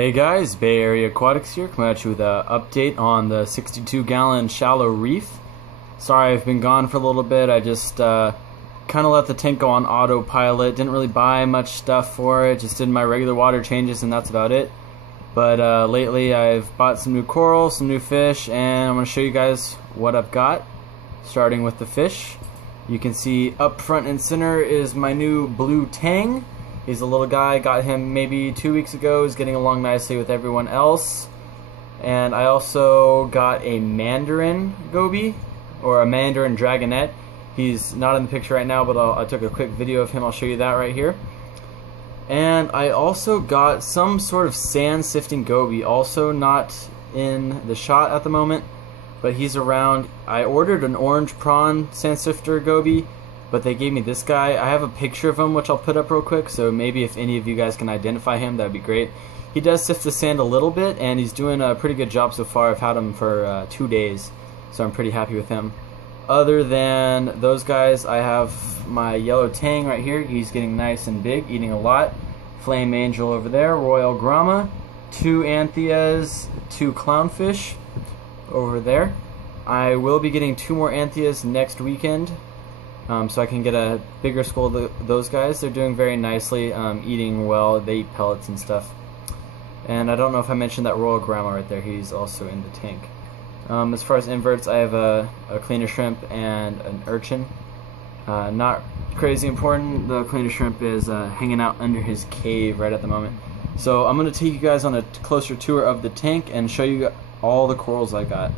Hey guys, Bay Area Aquatics here, coming at you with an update on the 62-gallon shallow reef. Sorry I've been gone for a little bit. I just kind of let the tank go on autopilot. Didn't really buy much stuff for it, just did my regular water changes and that's about it. But lately I've bought some new coral, some new fish, and I'm going to show you guys what I've got. Starting with the fish. You can see up front and center is my new blue tang. He's a little guy, got him maybe 2 weeks ago. He's getting along nicely with everyone else. And I also got a mandarin goby, or a mandarin dragonette. He's not in the picture right now, but I took a quick video of him. I'll show you that right here. And I also got some sort of sand sifting goby, also not in the shot at the moment, but he's around. I ordered an orange prawn sand sifter goby, but they gave me this guy. I have a picture of him which I'll put up real quick, so maybe if any of you guys can identify him, that'd be great. He does sift the sand a little bit, and he's doing a pretty good job so far. I've had him for 2 days, so I'm pretty happy with him. Other than those guys, I have my yellow tang right here. He's getting nice and big, eating a lot. Flame angel over there, royal grama, 2 anthias, 2 clownfish over there. I will be getting 2 more anthias next weekend. So I can get a bigger school of those guys. They're doing very nicely, eating well. They eat pellets and stuff. And I don't know if I mentioned that royal grandma right there. He's also in the tank. As far as inverts, I have a cleaner shrimp and an urchin. Not crazy important. The cleaner shrimp is hanging out under his cave right at the moment. So I'm going to take you guys on a closer tour of the tank and show you all the corals I got.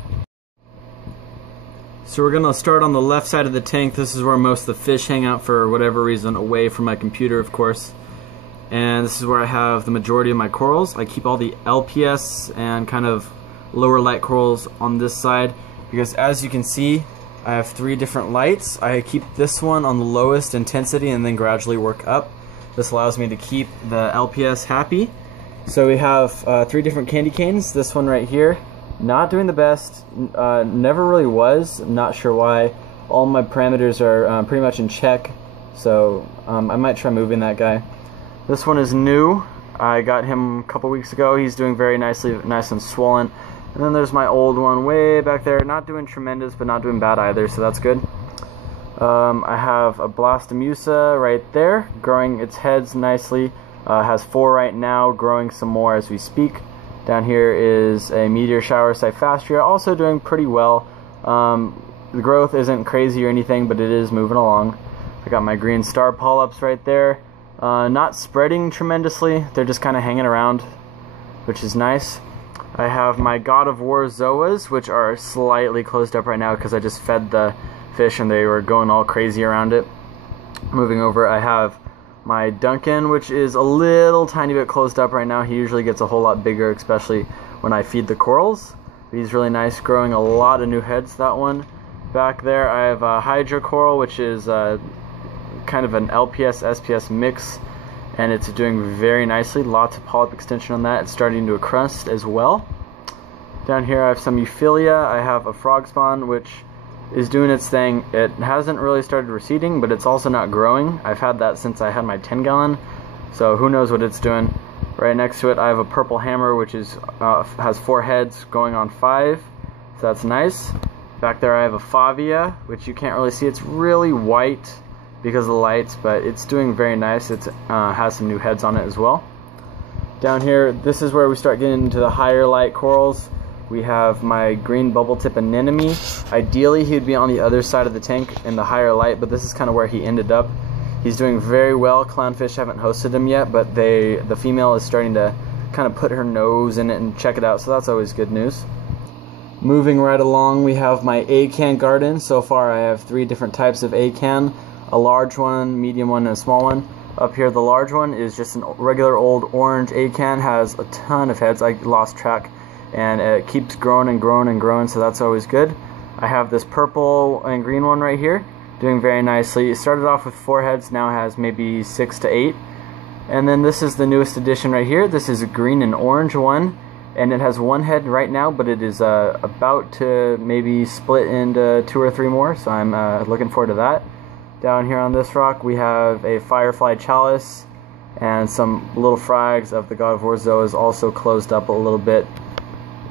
So we're going to start on the left side of the tank. This is where most of the fish hang out for whatever reason, away from my computer of course. And this is where I have the majority of my corals. I keep all the LPS and kind of lower light corals on this side because as you can see I have 3 different lights. I keep this one on the lowest intensity and then gradually work up. This allows me to keep the LPS happy. So we have 3 different candy canes. This one right here, not doing the best, never really was, not sure why. All my parameters are pretty much in check, so I might try moving that guy. This one is new. I got him a couple weeks ago. He's doing very nicely, nice and swollen. And then there's my old one way back there, not doing tremendous but not doing bad either, so that's good. I have a Blastomusa right there, growing its heads nicely. Has 4 right now, growing some more as we speak. Down here is a meteor shower Cyphastria, also doing pretty well. The growth isn't crazy or anything, but it is moving along. I got my green star polyps right there. Not spreading tremendously, they're just kind of hanging around, which is nice. I have my God of War zoas, which are slightly closed up right now because I just fed the fish and they were going all crazy around it. Moving over, I have my Duncan, which is a little tiny bit closed up right now. He usually gets a whole lot bigger, especially when I feed the corals. But he's really nice, growing a lot of new heads, that one. Back there I have a Hydra coral, which is kind of an LPS SPS mix, and it's doing very nicely. Lots of polyp extension on that. It's starting to crust as well. Down here I have some Euphilia. I have a frog spawn, which is doing its thing. It hasn't really started receding, but it's also not growing. I've had that since I had my 10-gallon, so who knows what it's doing. Right next to it I have a purple hammer, which is has 4 heads going on 5, so that's nice. Back there I have a Favia, which you can't really see. It's really white because of the lights, but it's doing very nice. It has some new heads on it as well. Down here, this is where we start getting into the higher light corals. We have my green bubble tip anemone. Ideally he would be on the other side of the tank in the higher light, but this is kind of where he ended up. He's doing very well. Clownfish haven't hosted him yet, but the female is starting to kind of put her nose in it and check it out, so that's always good news. Moving right along, we have my acan garden. So far I have 3 different types of acan, a large one, medium one, and a small one. Up here the large one is just a regular old orange acan, has a ton of heads. I lost track, and it keeps growing and growing and growing, so that's always good. I have this purple and green one right here, doing very nicely. It started off with 4 heads, now has maybe 6 to 8. And then this is the newest addition right here. This is a green and orange one, and it has 1 head right now, but it is about to maybe split into 2 or 3 more, so I'm looking forward to that. Down here on this rock we have a firefly chalice, and some little frags of the God of War Zoas also closed up a little bit.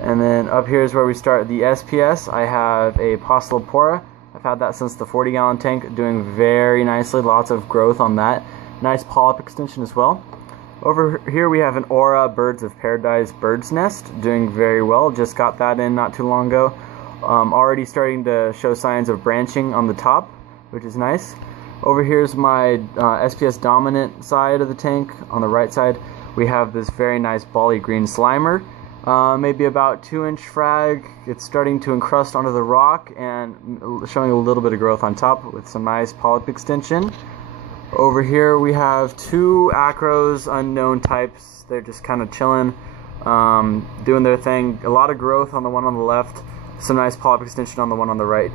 And then up here is where we start the SPS. I have a Postelepora. I've had that since the 40-gallon tank, doing very nicely, lots of growth on that. Nice polyp extension as well. Over here we have an Aura Birds of Paradise Bird's Nest, doing very well. Just got that in not too long ago. Already starting to show signs of branching on the top, which is nice. Over here's my SPS dominant side of the tank. On the right side we have this very nice Bali Green Slimer. Maybe about 2-inch frag. It's starting to encrust onto the rock and showing a little bit of growth on top with some nice polyp extension. Over here we have 2 acros, unknown types. They're just kind of chilling, doing their thing. A lot of growth on the one on the left, some nice polyp extension on the one on the right.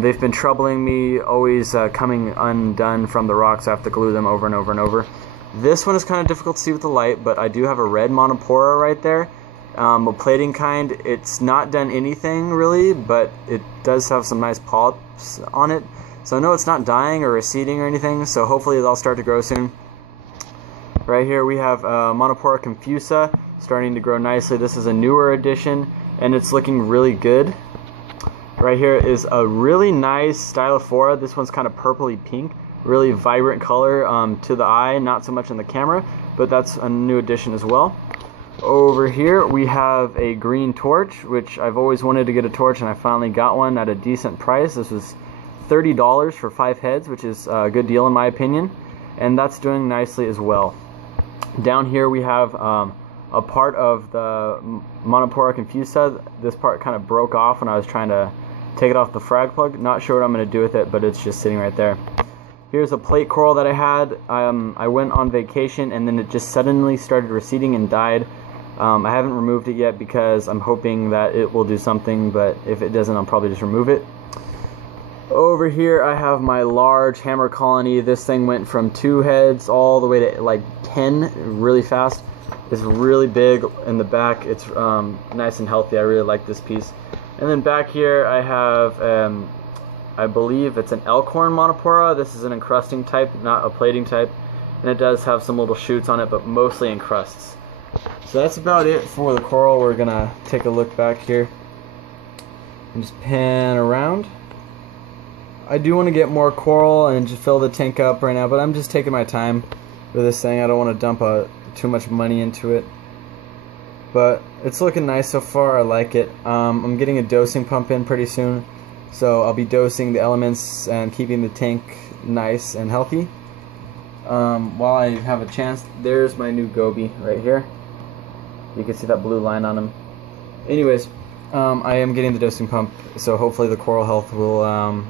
They've been troubling me, always coming undone from the rocks. I have to glue them over and over and over. This one is kind of difficult to see with the light, but I do have a red Monopora right there. A plating kind. It's not done anything really, but it does have some nice polyps on it. So I know it's not dying or receding or anything, so hopefully they'll start to grow soon. Right here we have Monopora Confusa starting to grow nicely. This is a newer edition and it's looking really good. Right here is a really nice Stylophora. This one's kind of purpley pink, really vibrant color to the eye, not so much in the camera, but that's a new addition as well. Over here we have a green torch, which I've always wanted to get a torch and I finally got one at a decent price. This was $30 for 5 heads, which is a good deal in my opinion, and that's doing nicely as well. Down here we have a part of the Monopora Confusa. This part kind of broke off when I was trying to take it off the frag plug. Not sure what I'm going to do with it, but it's just sitting right there. Here's a plate coral that I had. I went on vacation and then it just suddenly started receding and died. I haven't removed it yet because I'm hoping that it will do something, but if it doesn't, I'll probably just remove it. Over here I have my large hammer colony. This thing went from 2 heads all the way to like 10 really fast. It's really big in the back. It's nice and healthy. I really like this piece. And then back here I have I believe it's an Elkhorn Monopora. This is an encrusting type, not a plating type, and it does have some little shoots on it, but mostly encrusts. So that's about it for the coral. We're gonna take a look back here and just pan around. I do want to get more coral and just fill the tank up right now, but I'm just taking my time with this thing. I don't want to dump too much money into it. But it's looking nice so far. I like it. I'm getting a dosing pump in pretty soon, so I'll be dosing the elements and keeping the tank nice and healthy. While I have a chance, there's my new goby right here. You can see that blue line on him. Anyways, I am getting the dosing pump, so hopefully the coral health will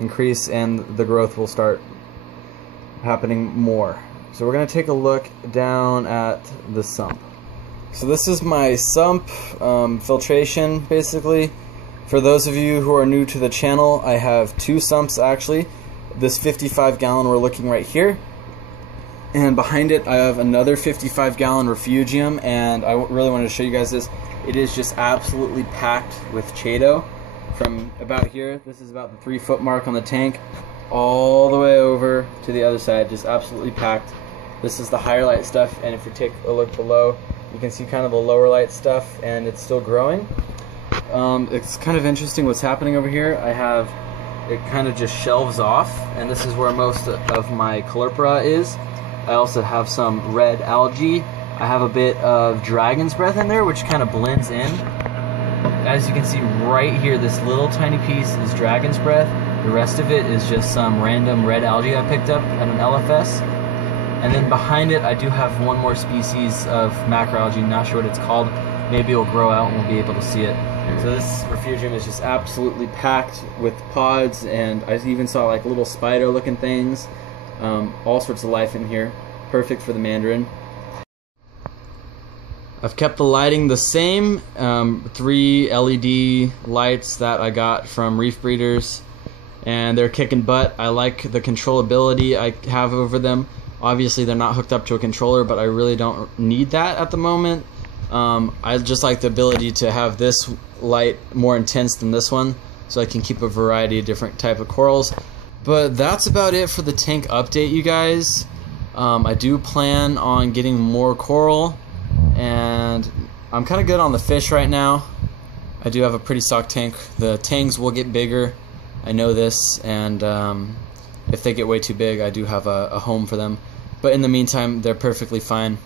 increase and the growth will start happening more. So we're going to take a look down at the sump. So this is my sump filtration basically. For those of you who are new to the channel, I have 2 sumps actually. This 55-gallon we're looking right here, and behind it I have another 55-gallon refugium, and I really wanted to show you guys this. It is just absolutely packed with Chaeto. From about here, this is about the 3-foot mark on the tank, all the way over to the other side, just absolutely packed. This is the higher light stuff, and if you take a look below, you can see kind of the lower light stuff, and it's still growing. It's kind of interesting what's happening over here. I have it kind of just shelves off, and this is where most of my Caulerpa is. I also have some red algae. I have a bit of dragon's breath in there, which kind of blends in. As you can see right here, this little tiny piece is dragon's breath. The rest of it is just some random red algae I picked up at an LFS. And then behind it, I do have one more species of macroalgae, not sure what it's called. Maybe it'll grow out and we'll be able to see it. So this refugium is just absolutely packed with pods, and I even saw like little spider looking things. All sorts of life in here. Perfect for the mandarin. I've kept the lighting the same. 3 LED lights that I got from Reef Breeders, and they're kicking butt. I like the controllability I have over them. Obviously they're not hooked up to a controller, but I really don't need that at the moment. I just like the ability to have this light more intense than this one, so I can keep a variety of different type of corals. But that's about it for the tank update, you guys. I do plan on getting more coral, and I'm kind of good on the fish right now. I do have a pretty stocked tank. The tangs will get bigger, I know this, and if they get way too big, I do have a home for them. But in the meantime, they're perfectly fine.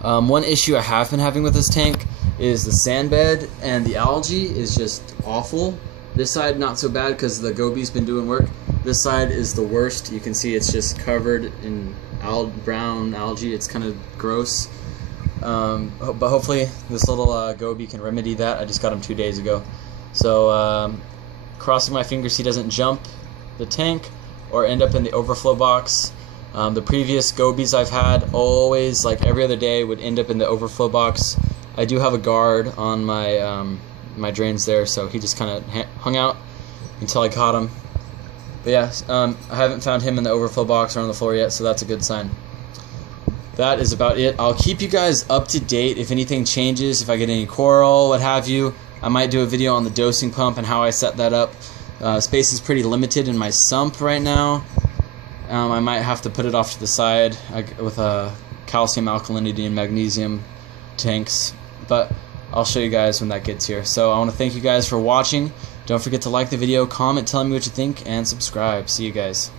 One issue I have been having with this tank is the sand bed, and the algae is just awful. This side not so bad because the goby's been doing work. This side is the worst. You can see it's just covered in brown algae. It's kind of gross. But hopefully this little goby can remedy that. I just got him 2 days ago. So crossing my fingers he doesn't jump the tank or end up in the overflow box. The previous gobies I've had always, like every other day, would end up in the overflow box. I do have a guard on my my drains there, so he just kind of hung out until I caught him. But yeah, I haven't found him in the overflow box or on the floor yet, so that's a good sign. That is about it. I'll keep you guys up to date if anything changes, if I get any coral, what have you. I might do a video on the dosing pump and how I set that up. Space is pretty limited in my sump right now. I might have to put it off to the side with calcium, alkalinity, and magnesium tanks. But I'll show you guys when that gets here. So I want to thank you guys for watching. Don't forget to like the video, comment, tell me what you think, and subscribe. See you guys.